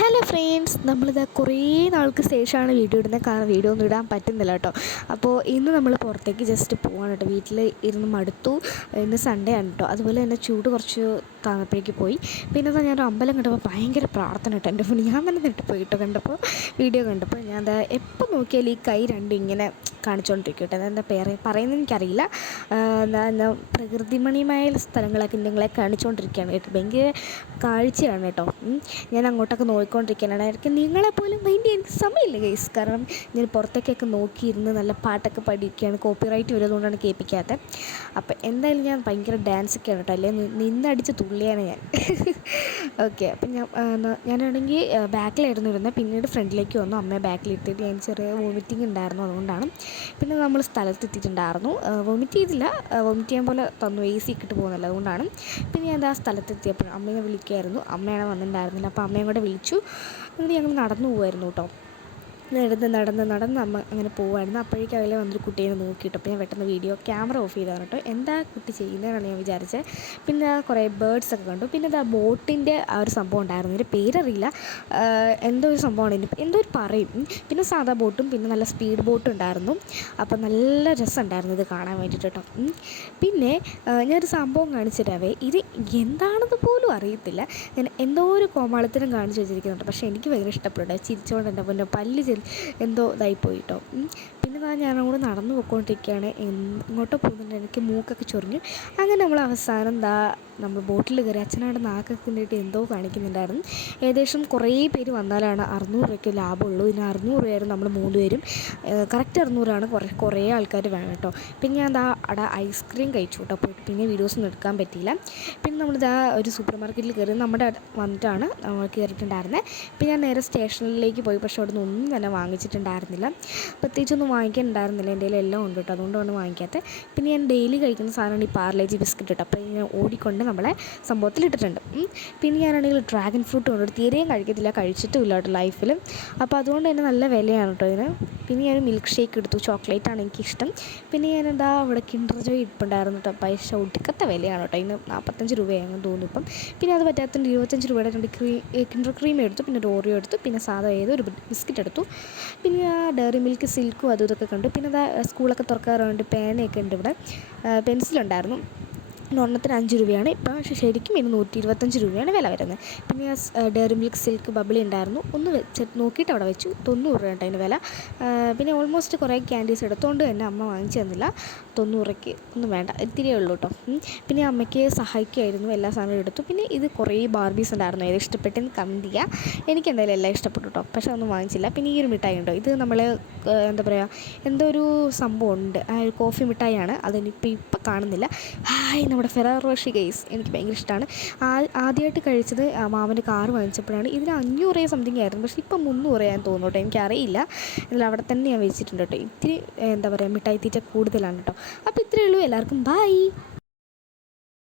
Hello friends, നമ്മളിതാ കുറേ നാൾക്ക് ശേഷമാണ് വീഡിയോ ഇടുന്നത്. കാരണം വീഡിയോ ഒന്നും ഇടാൻ പറ്റുന്നില്ല കേട്ടോ. അപ്പോൾ ഇന്ന് നമ്മൾ പുറത്തേക്ക് ജസ്റ്റ് പോവാണ് കേട്ടോ. വീട്ടിൽ ഇരുന്ന് മടുത്തു. ഇന്ന് സൺഡേ ആണ് കേട്ടോ. അതുപോലെ തന്നെ ചൂട് കുറച്ച് താഴത്തേക്ക് പോയി. പിന്നെ ഞാൻ ഒരു അമ്പലം കണ്ടപ്പോൾ ഭയങ്കര പ്രാർത്ഥന കേട്ടോ. എൻ്റെ ഫോൺ ഞാൻ തന്നെ നെട്ടിപ്പോയി കേട്ടോ കണ്ടപ്പോൾ, വീഡിയോ കണ്ടപ്പോൾ. ഞാൻ എന്താ എപ്പോൾ നോക്കിയാലും ഈ കൈ രണ്ടും ഇങ്ങനെ കാണിച്ചുകൊണ്ടിരിക്കും കേട്ടോ. അതെന്താ പറയുന്നത് എനിക്കറിയില്ല. എന്താ പ്രകൃതിമണിയമായ സ്ഥലങ്ങളൊക്കെ നിങ്ങളെ കാണിച്ചുകൊണ്ടിരിക്കുകയാണ് കേട്ടോ. ഭയങ്കര കാഴ്ചയാണ് കേട്ടോ. ഞാൻ അങ്ങോട്ടൊക്കെ നോക്കിക്കൊണ്ടിരിക്കാനാണ്. എനിക്ക് നിങ്ങളെപ്പോലും വേണ്ടി എനിക്ക് സമയമില്ല ഗൈസ്. കാരണം ഞാൻ പുറത്തേക്കൊക്കെ നോക്കിയിരുന്ന് നല്ല പാട്ടൊക്കെ പഠിക്കുകയാണ്. കോപ്പിറൈറ്റ് വരുന്നതുകൊണ്ടാണ് കേൾപ്പിക്കാത്തത്. അപ്പം എന്തായാലും ഞാൻ ഭയങ്കര ഡാൻസൊക്കെയാണ് കേട്ടോ. അല്ലെങ്കിൽ നിന്നടിച്ച് തുള്ളിയാണ് ഞാൻ. ഓക്കെ, അപ്പം ഞാനാണെങ്കിൽ ബാക്കിലായിരുന്നു ഇരുന്നത്. പിന്നീട് ഫ്രണ്ടിലേക്ക് വന്നു. അമ്മയെ ബാക്കിലിട്ടിട്ട് ഞാൻ ചെറിയ വോമിറ്റിംഗ് ഉണ്ടായിരുന്നു, അതുകൊണ്ടാണ്. പിന്നെ നമ്മൾ സ്ഥലത്തെത്തിയിട്ടുണ്ടായിരുന്നു. വോമിറ്റ് ചെയ്തില്ല, വോമിറ്റ് ചെയ്യാൻ പോലെ തന്നു, AC ഇട്ടിട്ട് പോകുന്നില്ല, അതുകൊണ്ടാണ്. പിന്നെ ഞാൻ ആ സ്ഥലത്തെത്തിയപ്പോൾ അമ്മയെ വിളിക്കുമായിരുന്നു. അമ്മയാണ് വന്നിട്ടുണ്ടായിരുന്നില്ല. അപ്പോൾ അമ്മയും കൂടെ വിളിച്ചു. അങ്ങനെ ഞങ്ങൾ നടന്നു പോകുമായിരുന്നു കേട്ടോ. നടന്ന് അമ്മ അങ്ങനെ പോകുമായിരുന്നു. അപ്പോഴേക്കും അതിലെ വന്നൊരു കുട്ടീനെ നോക്കിയിട്ട് അപ്പോൾ ഞാൻ പെട്ടെന്ന് ക്യാമറ ഓഫ് ചെയ്താണ് കേട്ടോ. എന്താ കുട്ടി ചെയ്യുന്നതെന്നാണ് ഞാൻ വിചാരിച്ചത്. പിന്നെ കുറേ ബേർഡ്സൊക്കെ കണ്ടു. പിന്നെ ആ ബോട്ടിൻ്റെ ആ ഒരു സംഭവം ഉണ്ടായിരുന്നു. എൻ്റെ പേരറിയില്ല, എന്തോ ഒരു സംഭവമാണ്, എന്തോ ഒരു പറയും. പിന്നെ സാധാ ബോട്ടും പിന്നെ നല്ല സ്പീഡ് ബോട്ടും ഉണ്ടായിരുന്നു. അപ്പോൾ നല്ല രസമുണ്ടായിരുന്നു ഇത് കാണാൻ വേണ്ടിയിട്ട് കേട്ടോ. പിന്നെ ഞാനൊരു സംഭവം കാണിച്ചിട്ടാവേ, ഇത് എന്താണെന്ന് പോലും അറിയത്തില്ല. ഞാൻ എന്തോ ഒരു കോമാളിത്തരം കാണിച്ച് വെച്ചിരിക്കുന്നുണ്ട്. പക്ഷേ എനിക്ക് ഭയങ്കര ഇഷ്ടപ്പെട്ടു. ചിരിച്ചുകൊണ്ട് എൻ്റെ പൊന്നോ പല്ല് എന്തോ ഇതായിപ്പോയി കേട്ടോ. പിന്നെ ഞാനങ്ങോട്ട് നടന്നു പോയിക്കൊണ്ടിരിക്കുകയാണ്. ഇങ്ങോട്ടോ പോകുന്നുണ്ട്. എനിക്ക് മൂക്കൊക്കെ ചൊറിഞ്ഞു. അങ്ങനെ നമ്മൾ അവസാനം നമ്മൾ ബോട്ടിൽ കയറി. അച്ഛനവിടെ നാക്കൊക്കെ കണ്ടിട്ട് എന്തോ കാണിക്കുന്നുണ്ടായിരുന്നു. ഏകദേശം കുറേ പേര് വന്നാലാണ് 600 രൂപയ്ക്ക് ലാഭമുള്ളൂ. ഇതിന് 600 രൂപയായിരുന്നു നമ്മൾ 3 പേരും. കറക്റ്റ് 600 കുറേ ആൾക്കാർ വേണം കേട്ടോ. പിന്നെ ഞാൻ അവിടെ ഐസ്ക്രീം കഴിച്ചു കേട്ടോ പോയിട്ട്. പിന്നെ വീഡിയോസൊന്നും എടുക്കാൻ പറ്റിയില്ല. പിന്നെ നമ്മളിതാ ഒരു സൂപ്പർ മാർക്കറ്റിൽ കയറി. നമ്മുടെ വന്നിട്ടാണ് നമ്മൾ കയറിയിട്ടുണ്ടായിരുന്നത്. പിന്നെ ഞാൻ നേരെ സ്റ്റേഷനിലേക്ക് പോയി. പക്ഷേ അവിടെ നിന്ന് ഒന്നും തന്നെ വാങ്ങിച്ചിട്ടുണ്ടായിരുന്നില്ല. പ്രത്യേകിച്ചൊന്നും വാങ്ങിക്കാനുണ്ടായിരുന്നില്ല. എൻ്റെ കയ്യിൽ എല്ലാം ഉണ്ട് കേട്ടോ, അതുകൊണ്ടാണ് വാങ്ങിക്കാത്തത്. പിന്നെ ഞാൻ ഡെയിലി കഴിക്കുന്ന സാധനമാണ് ഈ പാർലേജി ബിസ്ക്കറ്റ് കേട്ടോ. അപ്പോൾ ഞാൻ ഓടിക്കൊണ്ട് നമ്മളെ സംഭവത്തിലിട്ടിട്ടുണ്ട്. പിന്നെ ഞാനാണെങ്കിൽ ഡ്രാഗൺ ഫ്രൂട്ട് കൊണ്ടുപോയി തീരെയും കഴിക്കത്തില്ല, കഴിച്ചിട്ടുമില്ല കേട്ടോ ലൈഫിൽ. അപ്പോൾ അതുകൊണ്ട് തന്നെ നല്ല വിലയാണ് കേട്ടോ ഇതിന്. പിന്നെ ഞാൻ മിൽക്ക് ഷേക്ക് എടുത്തു. ചോക്ലേറ്റാണ് എനിക്കിഷ്ടം. പിന്നെ ഞാനെന്താ അവിടെ കിൻഡർ ജോയ് ഇരിപ്പുണ്ടായിരുന്നു കേട്ടോ. പൈസ ഒടുക്കത്തെ വിലയാണ് കേട്ടോ. ഇതിന് 45 രൂപയാണെന്ന് തോന്നുന്നു ഇപ്പം. പിന്നെ അത് പറ്റാത്തതുകൊണ്ട് 25 രൂപയുടെ 2 കിൻഡർ ക്രീം എടുത്തു. പിന്നെ ഒരു ഓറിയോ എടുത്തു. പിന്നെ സാധാ ഏതൊരു ബിസ്ക്കറ്റ് എടുത്തു. പിന്നെ ആ ഡയറി മിൽക്ക് സിൽക്കും അതും ഇതൊക്കെ കണ്ടു. പിന്നെ സ്കൂളൊക്കെ തുറക്കാറുണ്ട്. പേനയൊക്കെ ഉണ്ട് ഇവിടെ. പെൻസിലുണ്ടായിരുന്നു. ഒരെണ്ണത്തിന് 5 രൂപയാണ് ഇപ്പം. പക്ഷേ ശരിക്കും ഇതിന് 125 രൂപയാണ് വില വരുന്നത്. പിന്നെ ഡയറി മിൽക്ക് സിൽക്ക് ബബിളി ഉണ്ടായിരുന്നു. ഒന്ന് നോക്കിയിട്ട് അവിടെ വെച്ചു. 90 രൂപ കേട്ടോ അതിന് വില. പിന്നെ ഓൾമോസ്റ്റ് കുറേ ക്യാൻഡീസ് എടുത്തുകൊണ്ട് തന്നെ അമ്മ വാങ്ങിച്ചു തന്നില്ല. 90 രൂപയ്ക്ക് ഒന്നും വേണ്ട, ഇത്തിരിയേ ഉള്ളൂ കേട്ടോ. പിന്നെ അമ്മയ്ക്ക് സഹായിക്കുമായിരുന്നു, എല്ലാ സാധനവും എടുത്തു. പിന്നെ ഇത് കുറേ ബാർബീസ് ഉണ്ടായിരുന്നു. ഏത് ഇഷ്ടപ്പെട്ടെന്ന് കമൻറ്റ് ചെയ്യുക. എനിക്ക് എന്തായാലും എല്ലാം ഇഷ്ടപ്പെട്ടു കേട്ടോ, പക്ഷേ ഒന്നും വാങ്ങിച്ചില്ല. പിന്നെ ഈ ഒരു മിഠായി ഉണ്ടോ, ഇത് നമ്മൾ എന്താ പറയുക, എന്തോ ഒരു സംഭവം ഉണ്ട്. ആ ഒരു കോഫി മിഠായിയാണ്. ഇപ്പം കാണുന്നില്ല. ഹായ്, നമ്മുടെ ഫെറാറോ റോഷി ഗൈസ് എനിക്ക് ഭയങ്കര ഇഷ്ടമാണ്. ആദ്യമായിട്ട് കഴിച്ചത് മാമൻ്റെ കാറ് വാങ്ങിച്ചപ്പോഴാണ്. ഇതിന് 500 രൂപ സംതിങ് ആയിരുന്നു. പക്ഷേ ഇപ്പം 300 രൂപയാണെന്ന് തോന്നുന്നു കേട്ടോ, എനിക്കറിയില്ല. എന്നാൽ അവിടെ തന്നെ ഞാൻ വെച്ചിട്ടുണ്ട് കേട്ടോ. ഇത്തിരി എന്താ പറയുക, മിഠായി തീറ്റ കൂടുതലാണ് കേട്ടോ. അപ്പോൾ ഇത്രയേ ഉള്ളൂ. എല്ലാവർക്കും ബൈ.